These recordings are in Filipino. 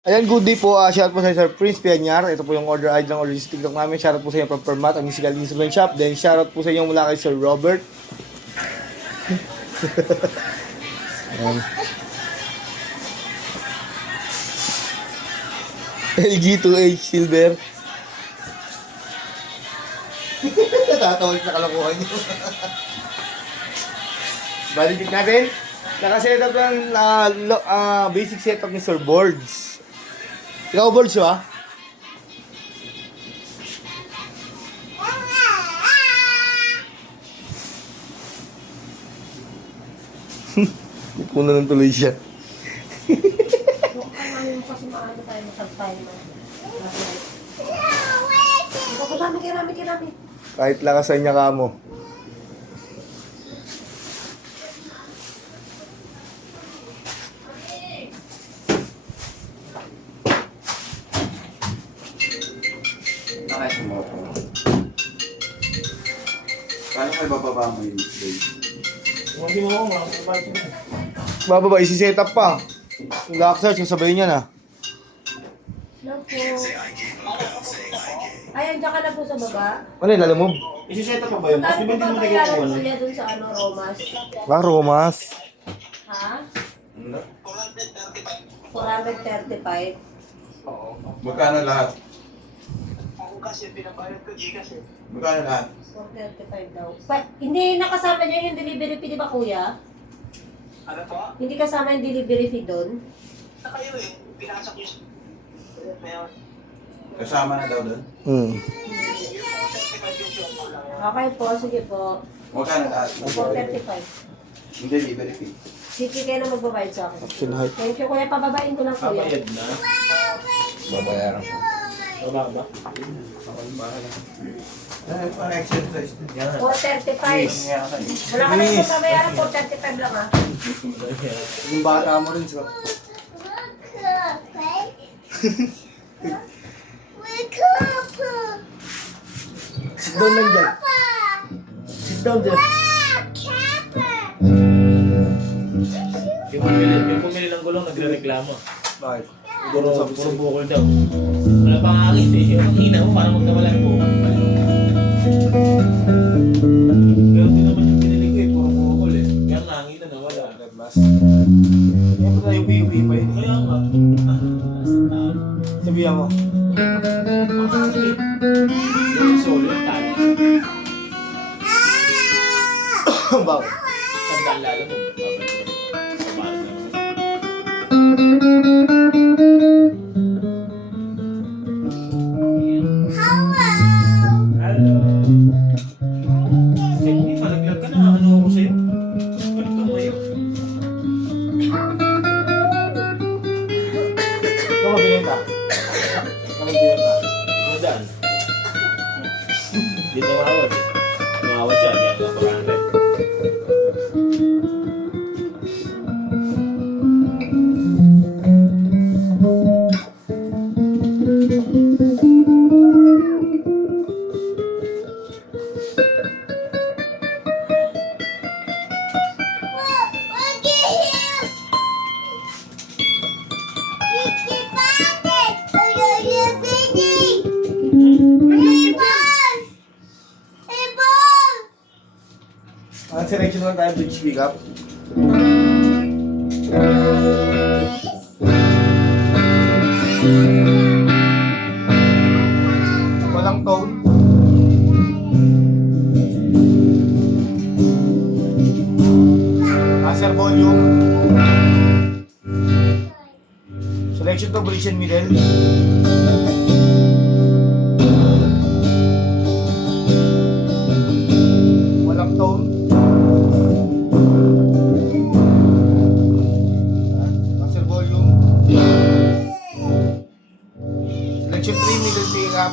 Ayan, good day po. Shout po sa Sir Prince Pianyar. Ito po yung order ID ng order sa TikTok namin. Shoutout po sa inyo from Permat, ang Musical Instrument Shop. Then shoutout po sa inyo mula kay Sir Robert. LG2H Silver. Tatawag sa kalokohan nyo. Balikin natin. Nakasetup ng basic setup ni Sir Boards. Ikaw, Boards, ba? Puno ng tuloy siya. Kung kasi maano tayo mag-time na. Kirami. Kahit lakasan niya ka mo. Nakaya mo ako. Paano kayo bababa mo yung blade? Hindi mo ako, makakapagpapalito mo. Bababa, isi-set up pa. Yung lock-search, kasabay niya na. Hello po. Ay, andiyan ka na po sa baba. Ano yung lalamove? Isi-set up pa ba yun? Tapos di ba Saan po hindi mo ba nagagawa bayaran na? kuya dun sa Romas? Romas. Ha? Ano? 435. Magkano lahat? Ako kasi pinabayad ko Gcash eh. Magkano lahat? 435 daw. Hindi nakasama niya yung delivery fee, di ba kuya? Ano po? Hindi kasama yung delivery fee doon? Sa kayo eh, pinasok yung ngayon. Kasama na daw doon? Hmm. Yung 435 yung show ko lang yan. Okay po, sige po. Magkano lahat? 435. Yung delivery fee. Sige kayo na magbabayad sa akin. Option height. Thank you kuya, pababain ko lang kuya. Kabayad na. Babayaran ko. Baba ba? Ako yung bahala. Parang exercise din. 435. Yes. Wala ka na yung babayaran, 435 lang ha. Yung bata mo rin, so. Sit down lang dyan. Sit down dyan. Yung bumili ng gulong, nagre-reklamo. Bakit? Puro bukol daw. Wala pang angin eh. Ang hina mo, parang magkawala yung bukol. Pero di naman yung pinili ko eh, puro bukol eh. Kaya ang hangin na nawala. Mas. Yan pa tayo uwi pa yun. Kaya nga. Sabihan mo. Ang hangin eh. Yung solo, yung tali. Bakit? Sandal lalo mo. Babalik mo. Pamarag naman. Hello. Sige, malaglag ka na. Ano ako sa'yo? Balik ka ngayon. Ito ka binenta? Ito ka binenta? Madaan. Di tumawad. Tumawad siya. Di ang barangay. Ang selection lang tayo bridge pick up. Walang tone. Master volume. Selection to bridge and middle. Walang tone. Master volume. Selection 3 middle pickup.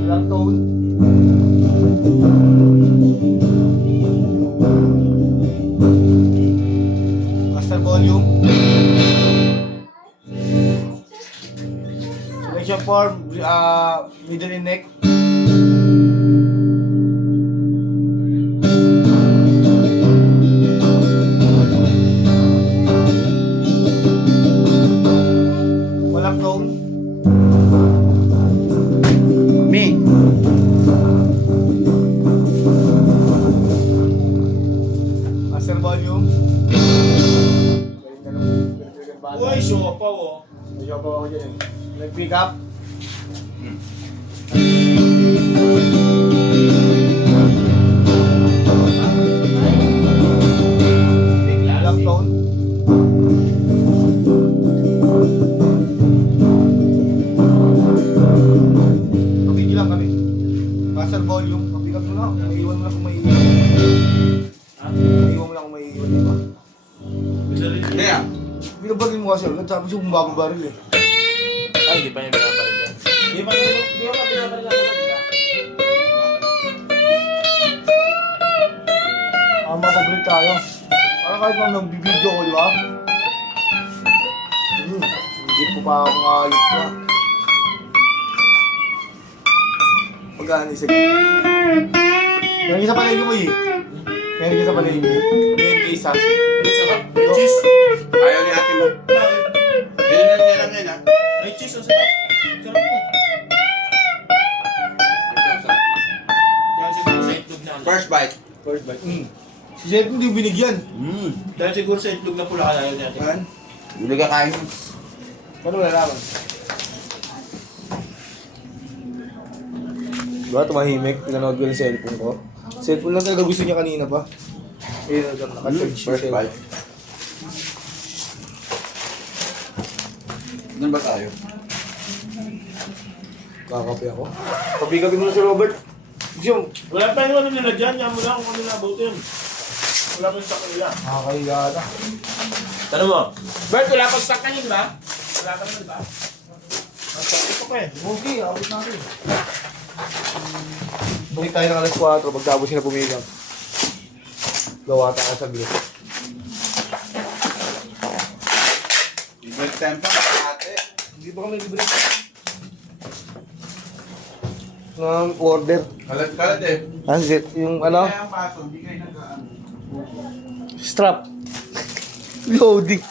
Walang tone. Master volume. Selection 4 middle and neck. volume. Galing ka nung bata. Uy, show pa oh. Medyo pa ako dyan eh. Nag-pick up. Ilang tone. Pabigil lang kami. Master volume. Pick up mo na. Maiiwan mo na kung may iiwan. Maiiwan mo na kung may iiwan, di ba? Hindi ah. Binabaril mo kasi agad. Sabi siya kung bababaril eh. Ay, hindi pa niya binabaril yan. Di ba binabaril ako, di ba? Mapabalik tayo. Parang kahit lang nagbibideo ko, di ba? Hindi po pa ako ngayot pa. Pagkaan isa. Meron isa palagi mo eh. Meron isa palagi. Meron isa. May sarap. May cheese. Ayaw ni ate mo. Binigyan niya lang yun ah. May cheese, ang sarap. Sarap mo. Dahil siguro sa itlog na. First bite. First bite. Si Jeff hindi binigyan. Dahil siguro sa itlog na pula ka na yun natin. Man, Hindi ka kain. paano nalaman? Diba, tumahimik. Pinanood ko yung cellphone ko. Cellphone lang talaga gusto niya kanina pa. Eh, naka-charge yung First cellphone. bite. Doon ba tayo? Kakape ako. Pabi-kape mo na si Robert. Gusto Wala pa yung ano nila dyan. Yan mo lang kung ano nabutin. Wala pa yung stock nila. nakakahiga na. Tanong mo. Bert, wala pa stock kanina ba? Wala ka naman ba? Ang stock ito pa eh. Okay, abot natin. Balik tayo ng alas 4 pagtapos sila pumigang. Gawa tayo sa group. Ibig tempo ka ate. Hindi ba kami libre? Ng order. Kalat-kalat eh. Yung ano? Kaya ang baso, hindi kayo nag-ano. Strap. Loading.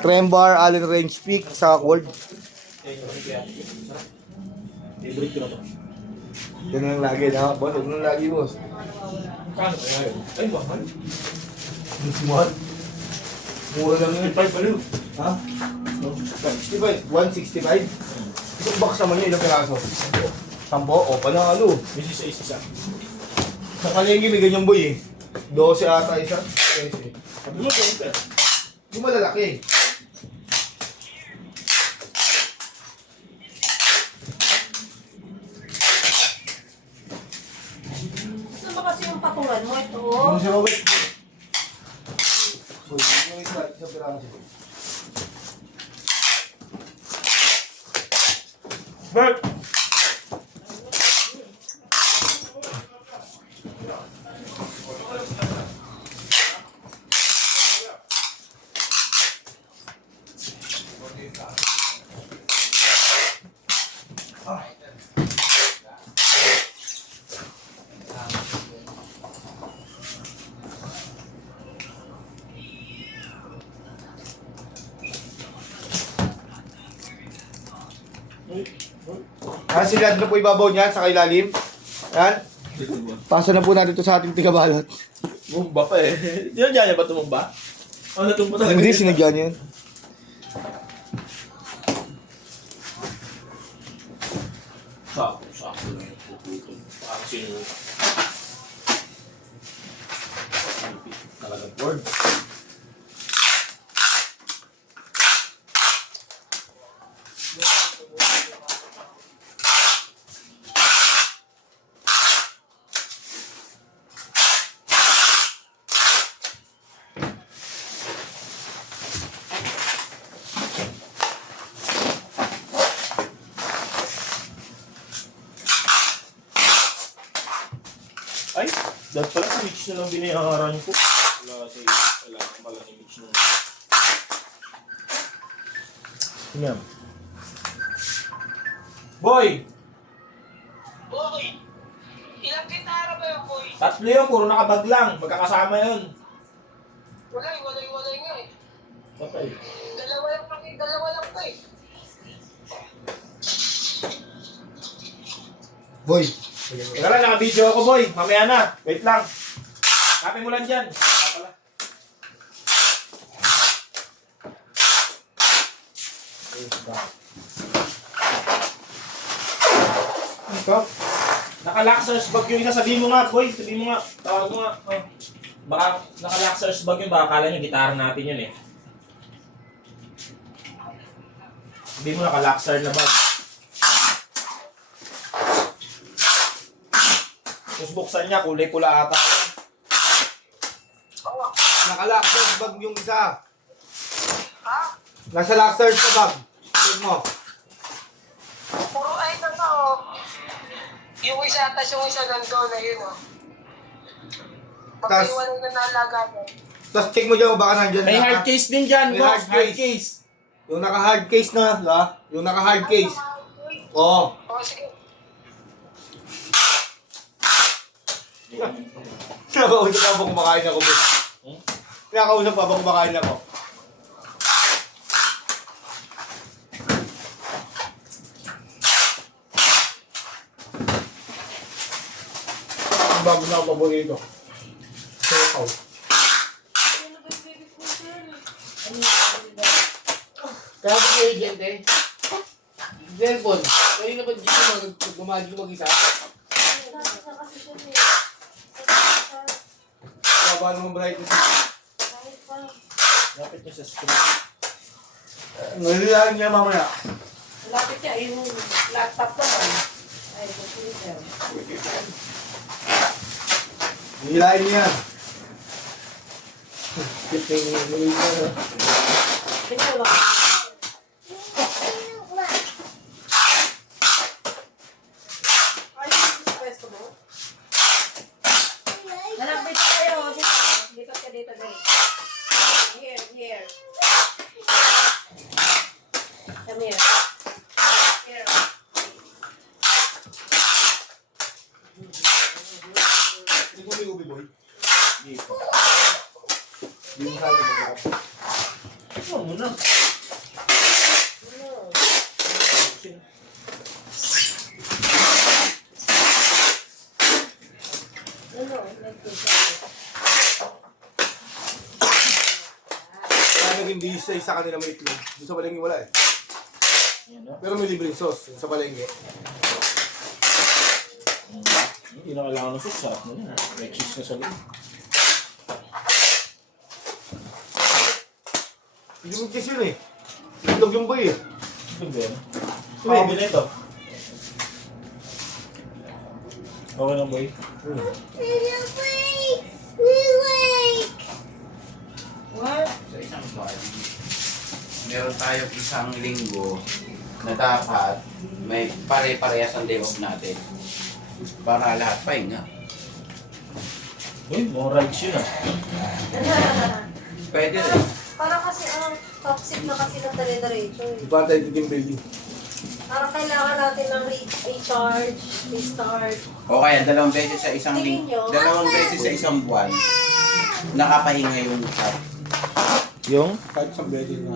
Trembar, Allen Range Peak, sa cord. Favorite ko na to. Yan lang lagi na. Boss, huwag lang lagi, boss. Kano kaya yun? Ay, mahal. Mahal. Mura lang yun. 55 pa rin. Ha? 65? 165? Itong box naman yun, ilang piraso? 10? O, pala ano? May isa. Sa palengke may ganyan boy eh. 12 ata isa. 13. Sabi mo, pwede. Yung malalaki. Gusto ba kasi yung patungan mo? Ito. Yung si Robert. Boy, yung isa piraso. Bert! Silad na po ibabaw niyan sa kailalim. Yan. Pasa na po natin to sa ating tigabalot. Mumba pa eh. Sinadya niya ba tumumba? Ano tumumba talaga? Hindi, sinadya niya yan. Sakto na yung puputol. Parang sino. Talagang board. Ay, dapat pala si Mitch na lang binayaran ko. Wala kang pala ni Mitch na. Tingnan. Boy! Boy! Ilang gitara ba yun, boy? Tatlo yun, puro nakabag lang. Magkakasama yun. Walay nga eh. Okay. Dalawa lang to eh. Boy. Teka lang, naka-video ako boy. Mamaya na. Wait lang. Kapin mo lang dyan. pala. Ito? Naka-laxers bag yung isa. Sabihin mo nga, boy. Sabihin mo nga. Tawag mo nga. Oh. Baka naka-laxers bag yun. Baka akala nyo, gitara natin yun eh. Sabihin mo naka-laxer na bag. Tapos buksan niya, kulay pula ata. Naka-Laxers bag yung isa. Ha? Nasa Laxers na bag. Tignan mo. Puro ay na to. Yung isa, tas yung isa nandun na yun, oh. Pagkaiwan na nalaga mo. Tapos check mo dyan kung baka nandyan May na- hard case din dyan, May boss. hard Hard case. case. Yung naka-hard case na, ha? Yung naka-hard case. Oo. O, sige. Kinakausap pa ba kumakain ako, boss? Kinakausap pa ba kumakain ako? Ang bago na ako paborito. Sokaw. Kaya po kayo agent eh. Cellphone. Kayo na ba dito gumagin mag-isa? Baba naman brightness. Lapit niyo sa screen. Nalilaan niya mamaya. Lapit niya, yung laptop naman. Ay, computer. Nalilaan niya. Tingnan lang. Ay, stress ko mo? Nalapit kayo. Lipat ka dito, dali. Here, here. Come here. Here. Hindi ko may ubi, boy. Dito. Hindi mo sabi mo. Ito muna. Ano, nagpisa. Kaya naging bisa sa kanila may itlog. Doon sa palengke wala eh. Yan, no? Pero may libreng sauce sa palengke. Hindi na kailangan ng sauce. Sarap na yan. May cheese na sa loob. Hindi mo cheese yun eh. Itlog yung boy eh. Ito ba yan? Ito na ito. Okay lang, boy. What? Sa isang buwan, meron tayong isang linggo na dapat may pare-parehas ang day off natin. Para lahat pahinga. Uy, more rides yun ah. Pwede rin. Parang kasi toxic na kasi ng dire-diretso eh. Di ba tayo team building? Parang kailangan natin ng recharge, restart. O kaya dalawang beses sa isang Tingin nyo? dalawang beses sa isang buwan, nakapahinga yung chat. Yung? Kahit isang bedding na.